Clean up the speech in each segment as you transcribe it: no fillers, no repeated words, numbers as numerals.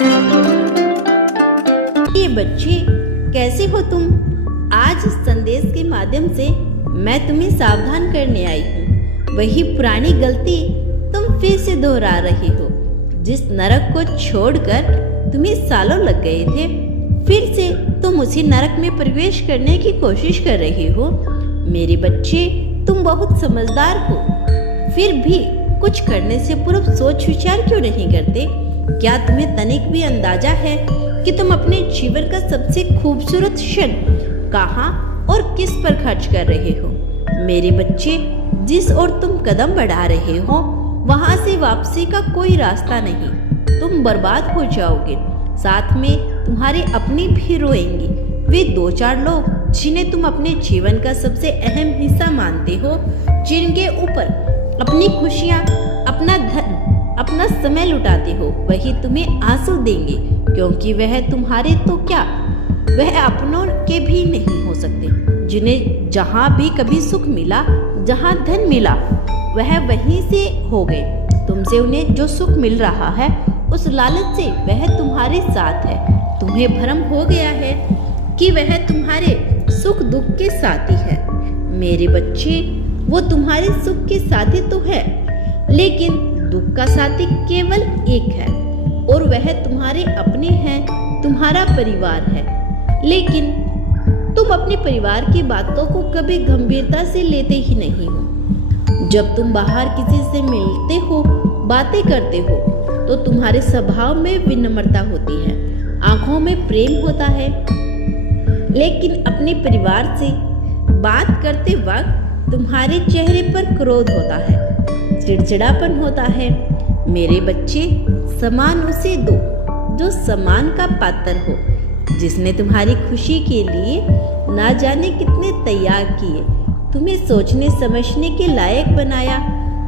ये बच्चे, कैसे हो तुम? आज इस संदेश के माध्यम से मैं तुम्हें सावधान करने आई हूँ। वही पुरानी गलती तुम फिर से दोहरा रही हो। जिस नरक को छोड़कर तुम्हें सालों लग गए थे, फिर से तुम उसी नरक में प्रवेश करने की कोशिश कर रही हो। मेरे बच्चे, तुम बहुत समझदार हो, फिर भी कुछ करने से पूर्व सोच विचार क्यों नहीं करते? क्या तुम्हें तनिक भी अंदाजा है कि तुम अपने जीवन का सबसे खूबसूरत क्षण कहाँ और किस पर खर्च कर रहे हो? मेरे बच्चे, जिस ओर तुम कदम बढ़ा रहे हो, वहां से वापसी का कोई रास्ता नहीं। तुम बर्बाद हो जाओगे, साथ में तुम्हारे अपने भी रोएंगे। वे 2-4 लोग जिन्हें तुम अपने जीवन का सबसे अहम हिस्सा मानते हो, जिनके ऊपर अपनी खुशियाँ, अपना धन, अपना समय लुटाते हो, वही तुम्हें आंसू देंगे, क्योंकि वह तुम्हारे तो क्या, वह अपनों के भी नहीं हो सकते। जिन्हें जहाँ भी कभी सुख मिला, जहाँ धन मिला, वह वहीं से हो गए। तुमसे उन्हें जो सुख मिल रहा है, उस लालच से वह तुम्हारे साथ है। तुम्हें भ्रम हो गया है कि वह तुम्हारे सुख दुख के साथी है। मेरे बच्चे, वो तुम्हारे सुख के साथी तो है, लेकिन दुख का साथी केवल एक है, और वह तुम्हारे अपने हैं, तुम्हारा परिवार है। लेकिन तुम अपने परिवार की बातों को कभी गंभीरता से लेते ही नहीं हो। जब तुम बाहर किसी से मिलते हो, बातें करते हो, तो तुम्हारे स्वभाव में विनम्रता होती है, आंखों में प्रेम होता है, लेकिन अपने परिवार से बात करते वक्त तुम्हारे चेहरे पर क्रोध होता है, चिड़चिड़ापन होता है। मेरे बच्चे, सम्मान उसे दो जो सम्मान का पात्र हो, जिसने तुम्हारी खुशी के लिए ना जाने कितने त्याग किए, तुम्हें सोचने समझने के लायक बनाया,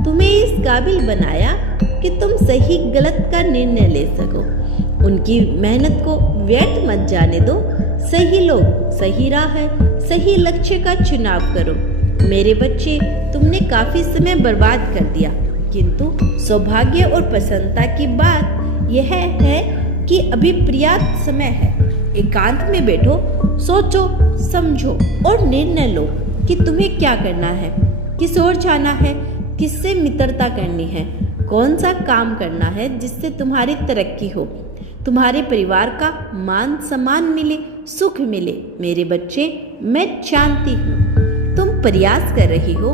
तुम्हें इस काबिल बनाया कि तुम सही गलत का निर्णय ले सको। उनकी मेहनत को व्यर्थ मत जाने दो। सही लोग, सही राह, सही लक्ष्य का चुनाव करो। मेरे बच्चे, तुमने काफी समय बर्बाद कर दिया, किंतु सौभाग्य और प्रसन्नता की बात यह है कि अभी पर्याप्त समय है। एकांत में बैठो, सोचो, समझो और निर्णय लो कि तुम्हें क्या करना है, किस ओर जाना है, किससे मित्रता करनी है, कौन सा काम करना है जिससे तुम्हारी तरक्की हो, तुम्हारे परिवार का मान सम्मान मिले, सुख मिले। मेरे बच्चे, मैं जानती हूँ तुम प्रयास कर रही हो,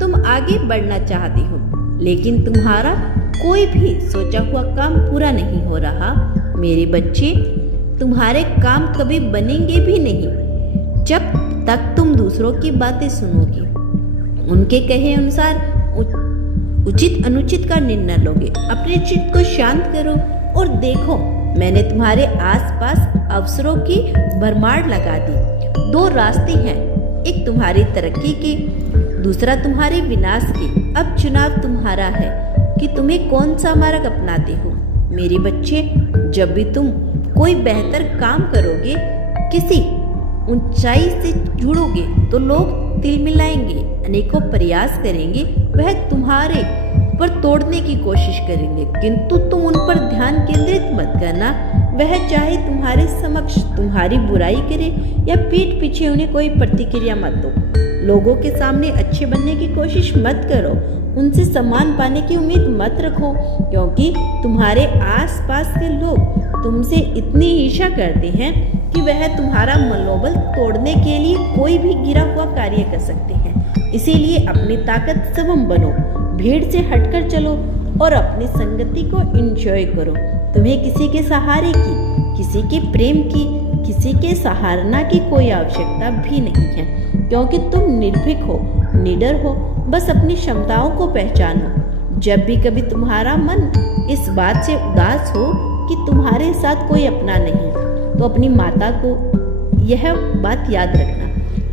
तुम आगे बढ़ना चाहती हो, लेकिन तुम्हारा कोई भी सोचा हुआ काम पूरा नहीं हो रहा। मेरे बच्चे, तुम्हारे काम कभी बनेंगे भी नहीं जब तक तुम दूसरों की बातें सुनोगे, उनके कहे अनुसार उचित अनुचित का निर्णय लोगे। अपने चित्त को शांत करो और देखो, मैंने तुम्हारे आसपास अवसरों की भरमार लगा दी। 2 रास्ते हैं, एक तुम्हारी तरक्की की, दूसरा तुम्हारे विनाश की। अब चुनाव तुम्हारा है कि तुम्हें कौन सा मार्ग अपनाते हो। मेरे बच्चे, जब भी तुम कोई बेहतर काम करोगे, किसी ऊंचाई से जुड़ोगे, तो लोग तिल मिलाएंगे, अनेकों प्रयास करेंगे, वह तुम्हारे पर तोड़ने की कोशिश करेंगे, किंतु तुम उन पर ध्यान केंद्रित मत करना। वह चाहे तुम्हारे समक्ष तुम्हारी बुराई करे या पीठ पीछे उन्हें कोई प्रतिक्रिया मत दो। लोगों के सामने अच्छे बनने की कोशिश मत करो, उनसे सम्मान पाने की उम्मीद मत रखो, क्योंकि तुम्हारे आसपास के लोग तुमसे इतनी ईर्ष्या करते हैं कि वह तुम्हारा मनोबल तोड़ने के लिए कोई भी गिरा हुआ कार्य कर सकते हैं। इसीलिए अपनी ताकत सबम बनो, भीड़ से हटकर चलो और अपनी संगति को एंजॉय करो। तुम्हें किसी के सहारे की, किसी के प्रेम की, किसी के सहारना की कोई आवश्यकता भी नहीं है, क्योंकि तुम निर्भीक हो, निडर हो। बस अपनी क्षमताओं को पहचानो। जब भी कभी तुम्हारा मन इस बात से उदास हो कि तुम्हारे साथ कोई अपना नहीं, तो अपनी माता को यह बात याद रखना,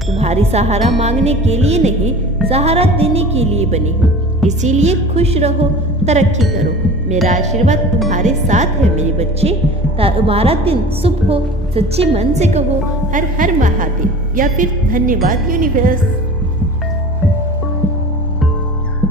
तुम्हारी सहारा मांगने के लिए नहीं, सहारा देने के लिए बनी हूँ। इसीलिए खुश रहो, तरक्की करो। मेरा आशीर्वाद तुम्हारे साथ है मेरे बच्चे। तुम्हारा दिन शुभ हो। सच्चे मन से कहो हर हर महादेव या फिर धन्यवाद यूनिवर्स।